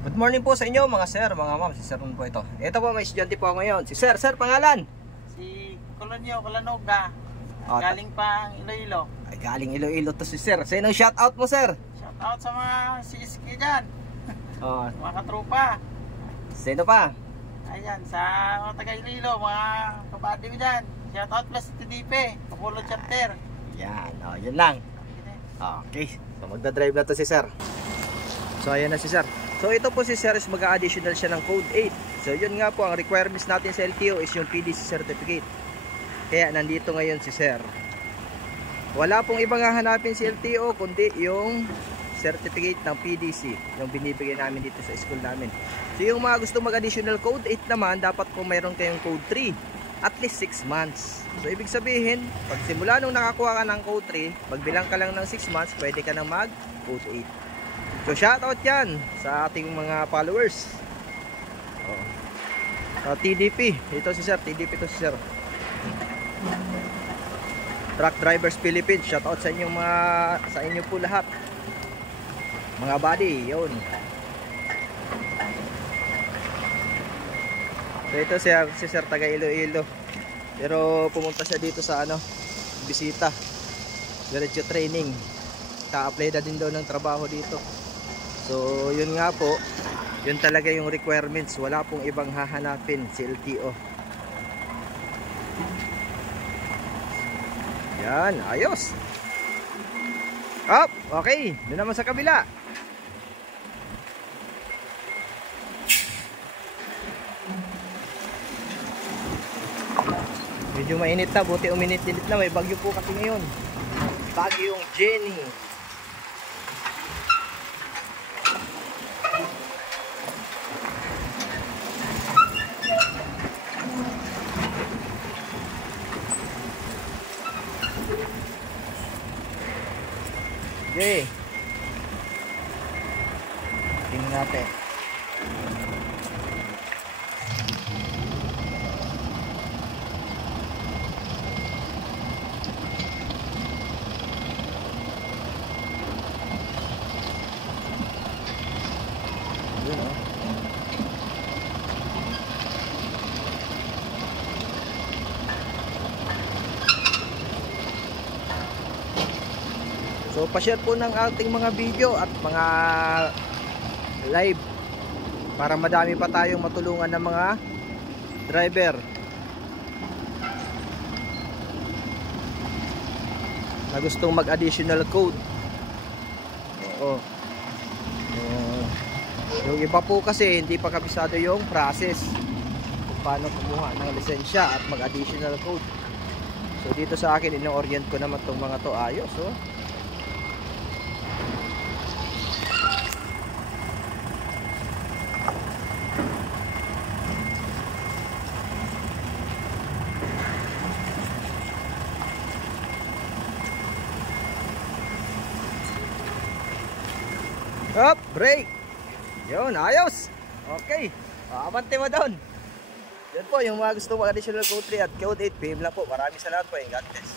Good morning po sa inyo mga sir, mga ma'am. Si Sir Ron po ito. Ito po, may estudyante po ako ngayon. Si Sir, pangalan? Si Colonio Colanoga. Galing pang Iloilo. Ay, galing Iloilo to si Sir. Sino shout out mo, Sir? Shout out sa mga CSK dyan. Mga katrupa. Sino pa? Ayan, sa mga taga Iloilo, mga kabady ko dyan. Shout out plus TDP, Kapulong Chapter. Yan, yun lang. Okay, so magdadrive na to si Sir. So ayan na si Sir. So ito po si Sir is mag-a-additional siya ng code 8. So yun nga po, ang requirements natin sa LTO is yung PDC certificate. Kaya nandito ngayon si Sir. Wala pong ibang hahanapin si LTO kundi yung certificate ng PDC, yung binibigay namin dito sa school namin. So yung mga gusto mag-additional code 8 naman, dapat po mayroon kayong code 3 at least 6 months. So ibig sabihin, pag simula nung nakakuha ka ng code 3, magbilang ka lang ng 6 months, pwede ka nang mag code 8. So shoutout yan sa ating mga followers. TDP, ito si Sir, TDP to si Sir. Truck Drivers Philippines, shoutout sa inyo sa inyo po lahat. Mga buddy, yun. So ito si Sir taga Iloilo. Pero pumunta siya dito sa bisita. Diretso training. Ka-apply na din daw ng trabaho dito. So yun nga po, yun talaga yung requirements. Wala pong ibang hahanapin si LTO. Yan, ayos. Up, okay, doon naman sa kabila. Medyo mainit na, buti uminit-init na. May bagyo po kasi ngayon. Bagyong Jenny. Okay. Tingnan natin. So pa-share po ng ating mga video at mga live para madami pa tayong matulungan ng mga driver na gustong mag-additional code. Oo. Yung iba po kasi hindi pa kabisado yung process kung paano kumuha ng lisensya at mag-additional code. So dito sa akin, ino-orient ko naman itong mga to ayos. Oh. Up, break. Yun, ayos. Okay. Abante mo doon. Yan po, yung mga gusto mag-additional code 3 at code 8 PM lang po. Maraming salamat po. God bless.